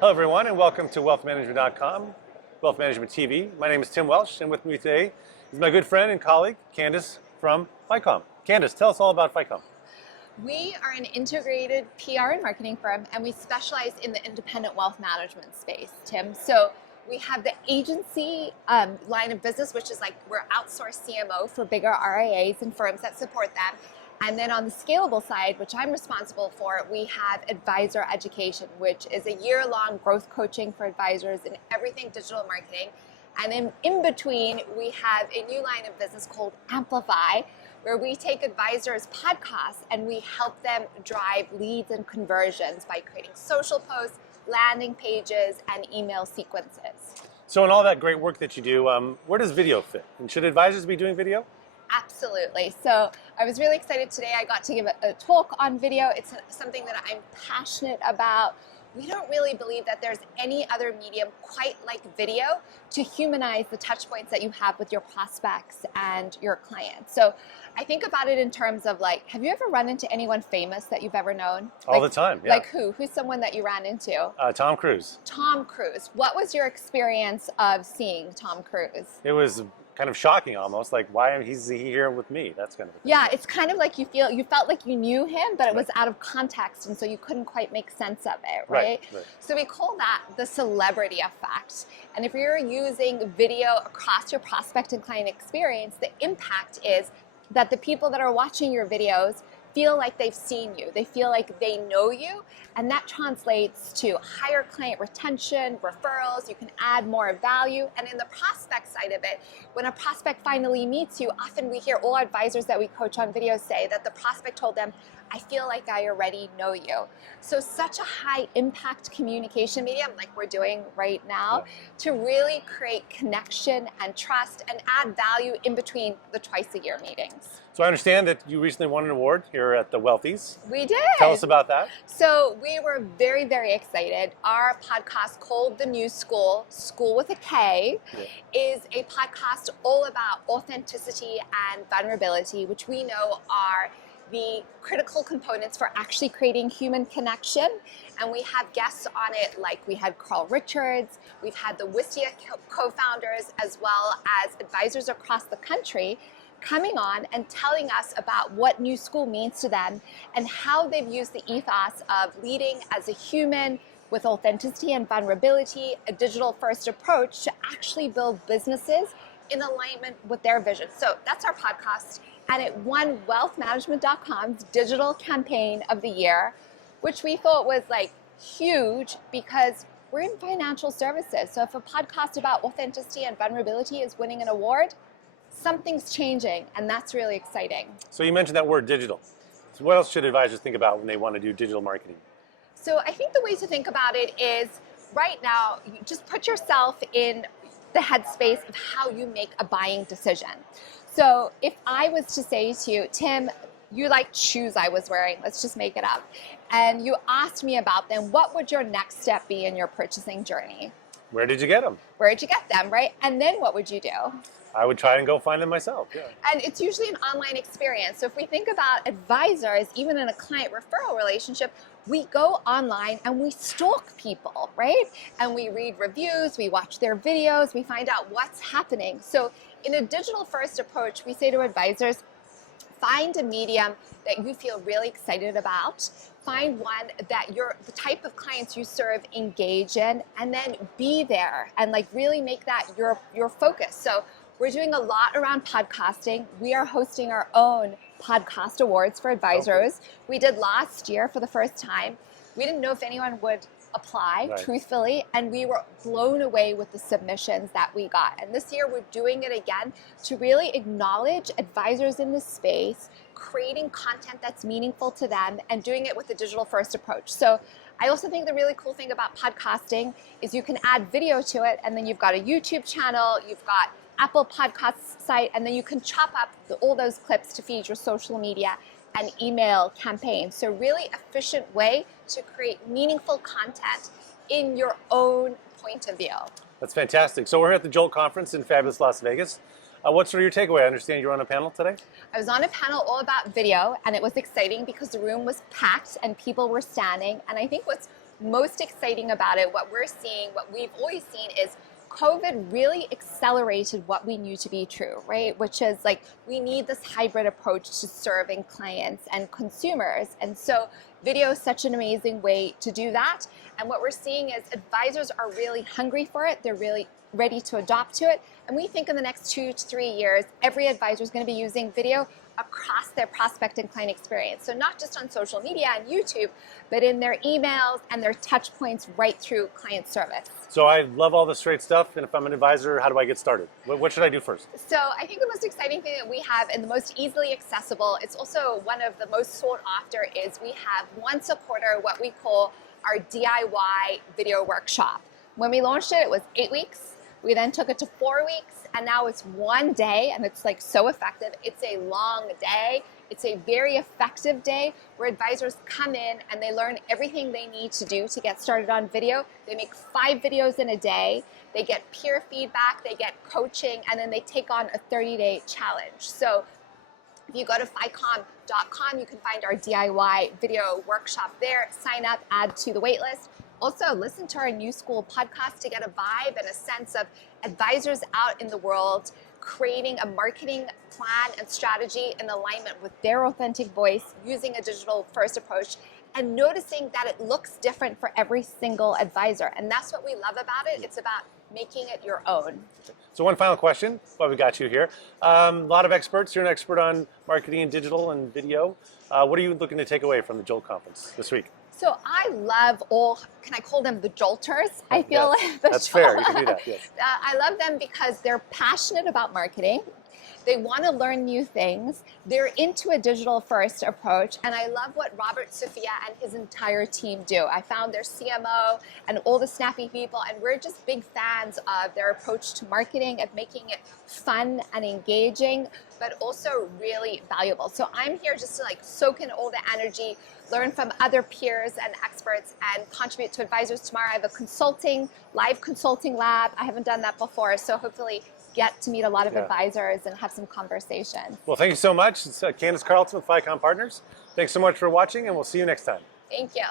Hello everyone and welcome to wealthmanagement.com, Wealth Management TV. My name is Tim Welsh and with me today is my good friend and colleague, Candice from FiComm. Candice, tell us all about FiComm. We are an integrated PR and marketing firm and we specialize in the independent wealth management space, Tim. So we have the agency line of business, which is like we're outsourced CMO for bigger RIAs and firms that support them. And then on the scalable side, which I'm responsible for, we have advisor education, which is a year-long growth coaching for advisors in everything digital marketing. And then in between, we have a new line of business called Amplify, where we take advisors' podcasts and we help them drive leads and conversions by creating social posts, landing pages, and email sequences. So in all that great work that you do, where does video fit? And should advisors be doing video? Absolutely. So I was really excited today. I got to give a talk on video. It's something that I'm passionate about. We don't really believe that there's any other medium quite like video to humanize the touch points that you have with your prospects and your clients. So I think about it in terms of like, have you ever run into anyone famous that you've ever known? All the time, yeah. Like who? Who's someone that you ran into? Tom Cruise. Tom Cruise. What was your experience of seeing Tom Cruise? It was kind of shocking almost, like why is he here with me? That's kind of a thing. Yeah, it's kind of like you felt like you knew him, but it was out of context, and so you couldn't quite make sense of it, right? Right. So we call that the celebrity effect. And if you're using video across your prospect and client experience, the impact is that the people that are watching your videos feel like they've seen you. They feel like they know you, and that translates to higher client retention, referrals. You can add more value. And in the prospect side of it, when a prospect finally meets you, often we hear all advisors that we coach on video say that the prospect told them, I feel like I already know you. So such a high impact communication medium like we're doing right now to really create connection and trust and add value in between the twice a year meetings. So I understand that you recently won an award here at the Wealthies. We did. Tell us about that. So we were very, very excited. Our podcast called The New School, School with a K, is a podcast all about authenticity and vulnerability, which we know are the critical components for actually creating human connection. And we have guests on it like we had Carl Richards, we've had the Wistia co-founders, as well as advisors across the country coming on and telling us about what New School means to them and how they've used the ethos of leading as a human with authenticity and vulnerability, a digital first approach to actually build businesses in alignment with their vision. So that's our podcast. And it won wealthmanagement.com's digital campaign of the year, which we thought was like huge because we're in financial services. So if a podcast about authenticity and vulnerability is winning an award, something's changing, and that's really exciting. So you mentioned that word digital. So what else should advisors think about when they want to do digital marketing? So I think the way to think about it is right now, you just put yourself in the headspace of how you make a buying decision. So if I was to say to you, Tim, you liked shoes I was wearing, let's just make it up, and you asked me about them, what would your next step be in your purchasing journey? Where did you get them? Where did you get them, right? And then what would you do? I would try and go find them myself, yeah. And it's usually an online experience. So if we think about advisors, even in a client referral relationship, we go online and we stalk people, right? And we read reviews, we watch their videos, we find out what's happening. So in a digital first approach, we say to advisors, find a medium that you feel really excited about, find one that the type of clients you serve engage in, and then be there and like really make that your focus. So we're doing a lot around podcasting. We are hosting our own podcast awards for advisors. Okay. We did last year for the first time. We didn't know if anyone would apply, truthfully, and we were blown away with the submissions that we got. And this year we're doing it again to really acknowledge advisors in this space, creating content that's meaningful to them, and doing it with a digital first approach. So I also think the really cool thing about podcasting is you can add video to it, and then you've got a YouTube channel, you've got Apple Podcasts site, and then you can chop up all those clips to feed your social media and email campaigns. So really efficient way to create meaningful content in your own point of view. That's fantastic. So we're at the Jolt conference in fabulous Las Vegas. What's sort of your takeaway? I understand you're on a panel today? I was on a panel all about video, and it was exciting because the room was packed and people were standing. And I think what's most exciting about it, what we're seeing, what we've always seen is COVID really accelerated what we knew to be true, right? Which is like, we need this hybrid approach to serving clients and consumers. And so video is such an amazing way to do that. And what we're seeing is advisors are really hungry for it. They're really ready to adopt to it. And we think in the next 2 to 3 years, every advisor is going to be using video across their prospect and client experience. So not just on social media and YouTube, but in their emails and their touch points right through client service. So I love all this great stuff, and if I'm an advisor, how do I get started? What should I do first? So I think the most exciting thing that we have and the most easily accessible, it's also one of the most sought after, is we have once a quarter what we call our DIY video workshop. When we launched it, it was 8 weeks. We then took it to 4 weeks, and now it's 1 day, and it's like so effective. It's a long day. It's a very effective day where advisors come in and they learn everything they need to do to get started on video. They make 5 videos in a day. They get peer feedback, they get coaching, and then they take on a 30-day challenge. So if you go to FiComm.com, you can find our DIY video workshop there. Sign up, add to the waitlist. Also, listen to our New School podcast to get a vibe and a sense of advisors out in the world creating a marketing plan and strategy in alignment with their authentic voice, using a digital-first approach, and noticing that it looks different for every single advisor. And that's what we love about it. It's about making it your own. So one final question while we got you here. A lot of experts. You're an expert on marketing and digital and video. What are you looking to take away from the Jolt conference this week? So I love all, can I call them the Jolters? I feel yes, like that's fair, you can do that, yes. I love them because they're passionate about marketing. They want to learn new things. They're into a digital first approach. And I love what Robert Sophia and his entire team do. I found their CMO and all the snappy people, and we're just big fans of their approach to marketing, of making it fun and engaging, but also really valuable. So I'm here just to like soak in all the energy, learn from other peers and experts, and contribute to advisors. Tomorrow I have a live consulting lab. I haven't done that before, so hopefully get to meet a lot of advisors and have some conversations. Well, thank you so much. It's Candice Carlton with FiComm Partners. Thanks so much for watching, and we'll see you next time. Thank you.